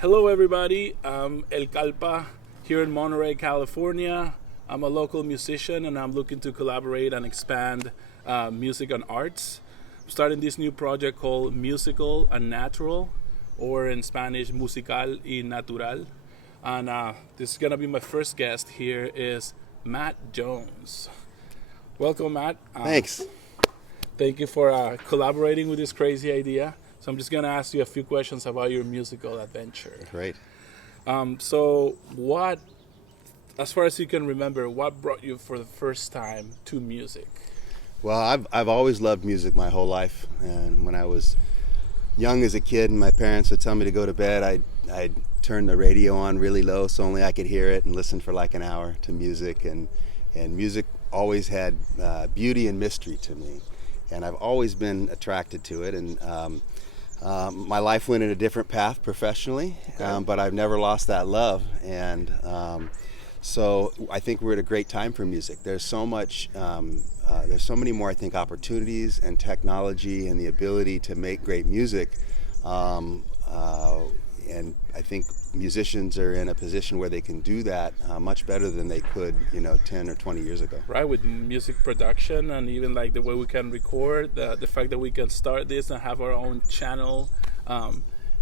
Hello, everybody. I'm El Kallpa here in Monterey, California. I'm a local musician and I'm looking to collaborate and expand music and arts. I'm starting this new project called Musical and Natural, or in Spanish, Musical y Natural. And this is going to be my first guest here is Matt Jones. Welcome, Matt. Thanks. Thank you for collaborating with this crazy idea. So I'm just going to ask you a few questions about your musical adventure. Great. So what, as far as you can remember, what brought you for the first time to music? Well, I've always loved music my whole life, and when I was young as a kid and my parents would tell me to go to bed, I'd turn the radio on really low so only I could hear it and listen for like an hour to music, and music always had beauty and mystery to me, and I've always been attracted to it. And my life went in a different path professionally, Okay. but I've never lost that love. And so I think we're at a great time for music. There's so much, there's so many more, I think, opportunities and technology and the ability to make great music. And I think musicians are in a position where they can do that much better than they could, 10 or 20 years ago. Right, with music production and even like the way we can record, the fact that we can start this and have our own channel,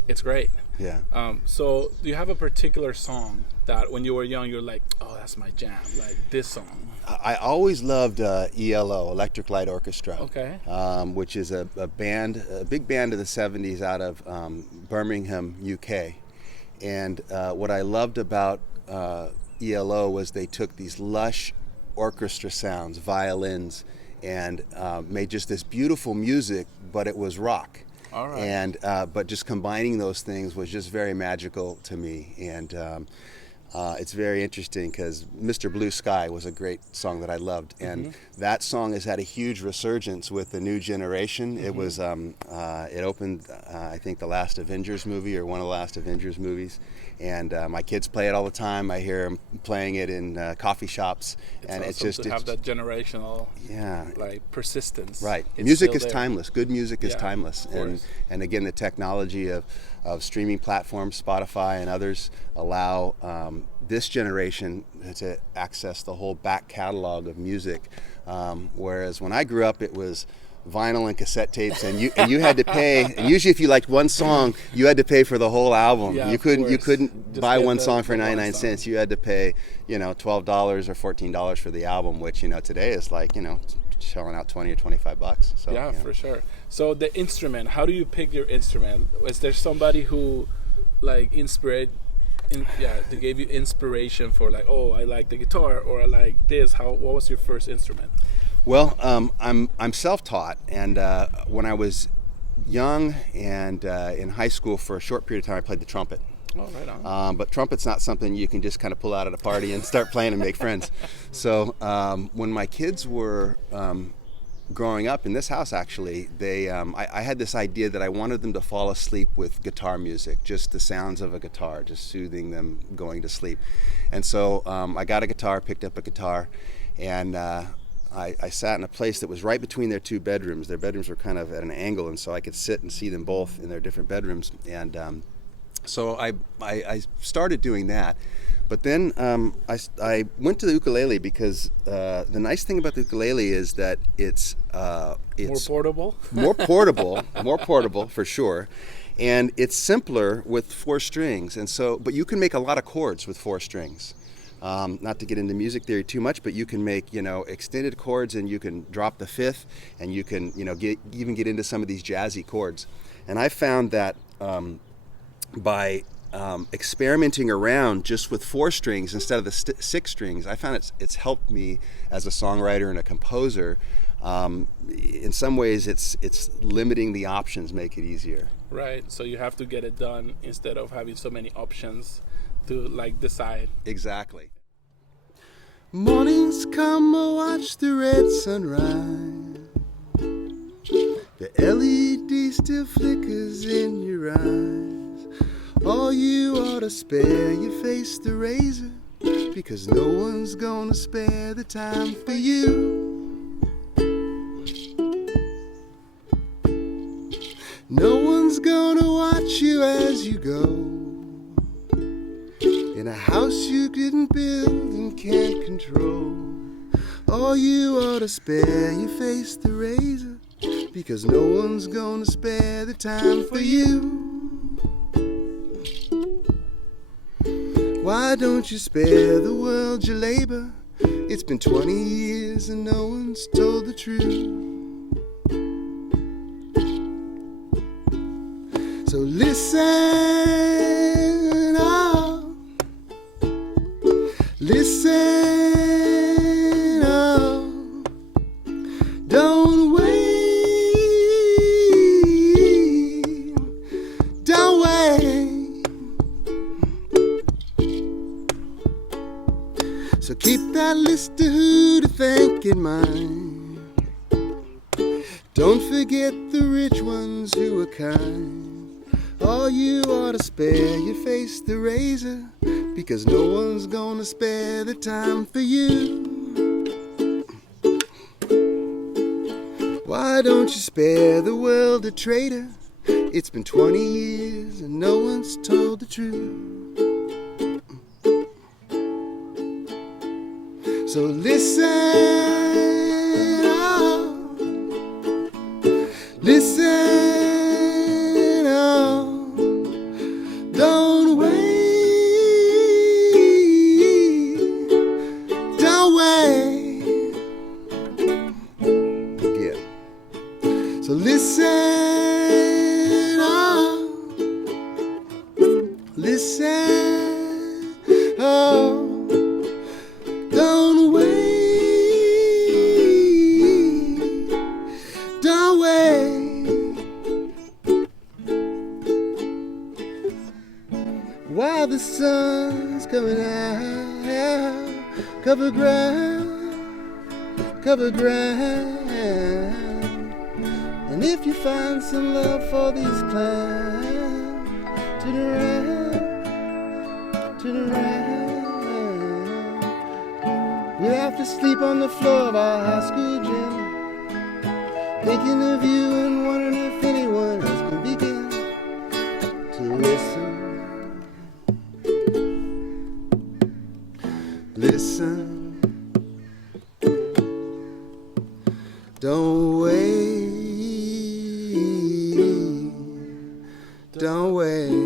it's great. Yeah. So do you have a particular song that when you were young you're like, oh, that's my jam, like this song? I always loved ELO, Electric Light Orchestra, Okay. which is a band, a big band of the 70s out of Birmingham, UK. And what I loved about ELO was they took these lush orchestra sounds, violins, and made just this beautiful music, but it was rock. All right. And but just combining those things was just very magical to me. And it's very interesting because Mr. Blue Sky was a great song that I loved, and that song has had a huge resurgence with the new generation. It was it opened I think the last Avengers movie, or one of the last Avengers movies, and my kids play it all the time. I hear them playing it in coffee shops, and It's it's awesome just to have that generational like persistence. right. It's Music still is there. timeless. Good music is Yeah, timeless, of and course. again, the technology of streaming platforms, Spotify and others, allow this generation to access the whole back catalog of music. Whereas when I grew up, it was vinyl and cassette tapes, and you had to pay. And usually, if you liked one song, you had to pay for the whole album. Yeah, you of couldn't course. Just buy get one the- song for the one 99 song. cents. You had to pay $12 or $14 for the album, which today is like shelling out 20 or 25 bucks. So Yeah, for sure. So the instrument, how do you pick your instrument? Is there somebody who like they gave you inspiration for like, oh, I like the guitar, or I like this? What was your first instrument? Well, I'm self-taught, and when I was young and in high school, for a short period of time, I played the trumpet. Oh, right on. But trumpet's not something you can just kind of pull out at a party and start playing and make friends. So when my kids were growing up in this house, actually, I had this idea that I wanted them to fall asleep with guitar music, just the sounds of a guitar, just soothing them going to sleep. And so I got a guitar, picked up a guitar, and I sat in a place that was right between their two bedrooms. Their bedrooms were kind of at an angle, and so I could sit and see them both in their different bedrooms. And so I started doing that. But then I went to the ukulele because the nice thing about the ukulele is that it's More portable? more portable for sure, and it's simpler with 4 strings. And so, but you can make a lot of chords with 4 strings. Not to get into music theory too much, but you can make extended chords, and you can drop the 5th, and you can even get into some of these jazzy chords. And I found that by experimenting around just with 4 strings instead of the 6 strings, I found it's helped me as a songwriter and a composer. In some ways, it's limiting the options, make it easier. Right. So you have to get it done instead of having so many options to like decide. Exactly. Mornings come, I watch the red sunrise. The LED still flickers in your eyes. Oh, you ought to spare your face the razor, because no one's gonna spare the time for you. No one's gonna watch you as you go. in a house you didn't build and can't control. Oh, you ought to spare your face the razor, because no one's gonna spare the time for you. Why don't you spare the world your labor? It's been 20 years and no one's told the truth. So listen up, listen up, don't wait, don't wait. So keep that list of who to thank in mind. Don't forget the rich ones who are kind. Oh, you ought to spare your face the razor, because no one's gonna spare the time for you. Why don't you spare the world a traitor? It's been 20 years and no one's told the truth. So listen up, listen up, don't wait, don't wait. Again. So listen up, listen up. Don't wait, don't wait. While the sun's coming out, cover ground, cover ground. And if you find some love for these clowns, turn around, turn around. We'll have to sleep on the floor of our high school gym, thinking of you and wondering if anyone else can begin to listen. Listen, don't wait, don't wait.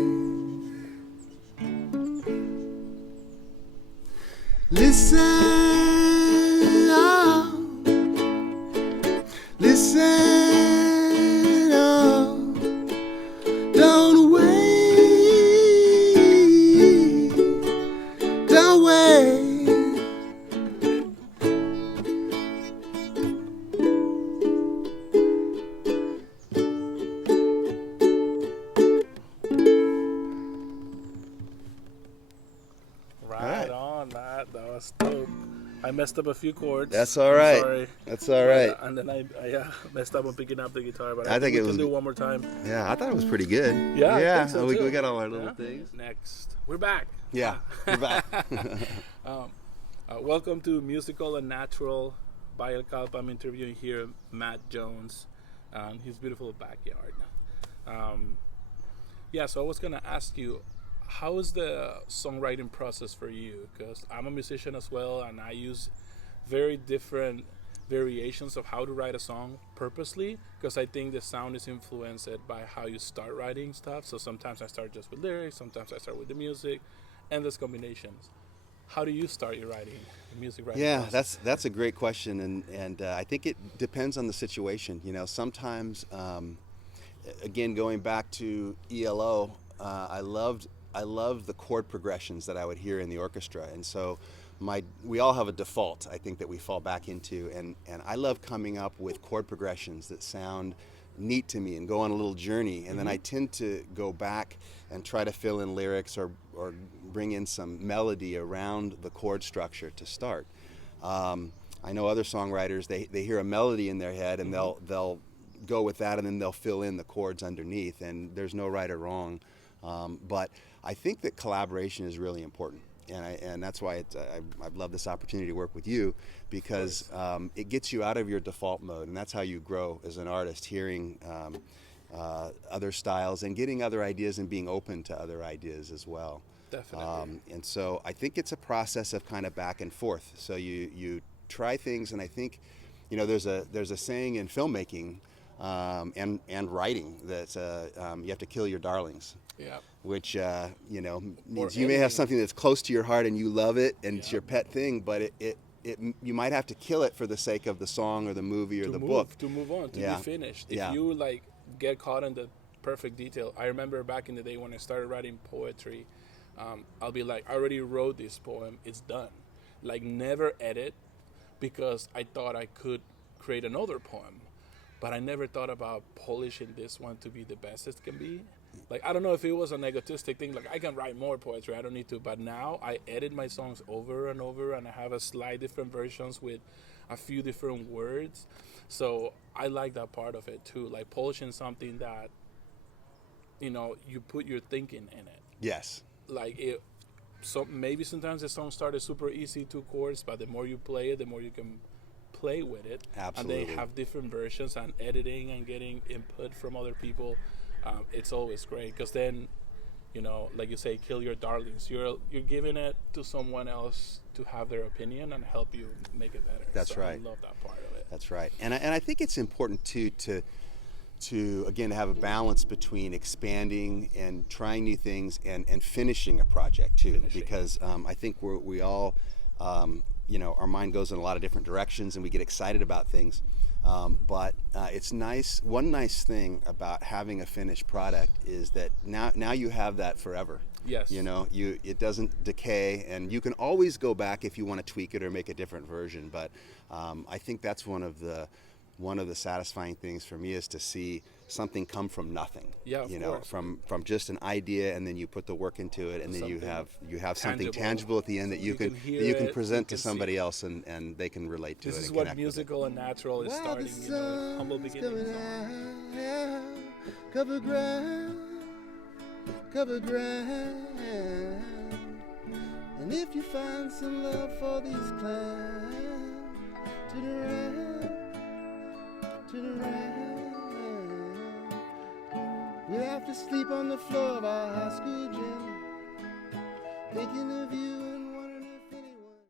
Listen up, listen up, don't wait, don't wait. Right on, Matt. That was dope. I messed up a few chords. That's all right. I'm sorry. That's all right. And then I messed up on picking up the guitar, but I think we it can was- do it one more time. Yeah, I thought it was pretty good. Yeah, I think so we too. got all our little Yeah. things. Next, we're back. Yeah, we're back. Welcome to Musical and Natural by El Kallpa. I'm interviewing here Matt Jones and his beautiful backyard. So I was going to ask you, how is the songwriting process for you? Because I'm a musician as well, and I use very different variations of how to write a song purposely, because I think the sound is influenced by how you start writing stuff. So sometimes I start just with lyrics, sometimes I start with the music, endless combinations. How do you start your music writing Yeah, process? that's a great question, and I think it depends on the situation. You know, sometimes, again, going back to ELO, I loved the chord progressions that I would hear in the orchestra, and so we all have a default, I think, that we fall back into, and I love coming up with chord progressions that sound neat to me and go on a little journey, and then I tend to go back and try to fill in lyrics or bring in some melody around the chord structure to start. I know other songwriters, they hear a melody in their head and they'll go with that, and then they'll fill in the chords underneath, and there's no right or wrong. But I think that collaboration is really important, and that's why I've loved this opportunity to work with you, because it gets you out of your default mode, and that's how you grow as an artist, hearing other styles and getting other ideas and being open to other ideas as well. Definitely. And so I think it's a process of kind of back and forth. So you try things, and I think, there's a saying in filmmaking and writing that you have to kill your darlings. Yeah. Which means you may editing. have something that's close to your heart and you love it and it's Yeah. your pet thing, but you might have to kill it for the sake of the song or the movie or the book. To move on, to Yeah. be finished. If Yeah. you like get caught in the perfect detail. I remember back in the day when I started writing poetry, I'll be like, I already wrote this poem, it's done. Like, never edit, because I thought I could create another poem, but I never thought about polishing this one to be the best it can be. Like, I don't know if it was an egotistic thing, like I can write more poetry, I don't need to, but now I edit my songs over and over, and I have a slight different versions with a few different words. So I like that part of it too, like polishing something that, you put your thinking in it. Yes. Like, so maybe sometimes the song started super easy, 2 chords, but the more you play it, the more you can play with it. Absolutely. And they have different versions, and editing and getting input from other people. It's always great, because then, like you say, kill your darlings. You're giving it to someone else to have their opinion and help you make it better. That's so right. I love that part of it. That's right. And I think it's important too to again have a balance between expanding and trying new things and finishing a project too, because I think we all our mind goes in a lot of different directions and we get excited about things, but it's nice. One nice thing about having a finished product is that now you have that forever. Yes. It doesn't decay, and you can always go back if you want to tweak it or make a different version. But I think that's one of the satisfying things for me, is to see something come from nothing. Yeah, of course. From just an idea, and then you put the work into it, and then you have something tangible at the end that you can present to somebody else, and they can relate to it. This is and what connect musical and natural is starting, humble beginnings. Cover ground, and if you find some love for these clowns, turn around. We'll have to sleep on the floor of our high school gym, thinking of you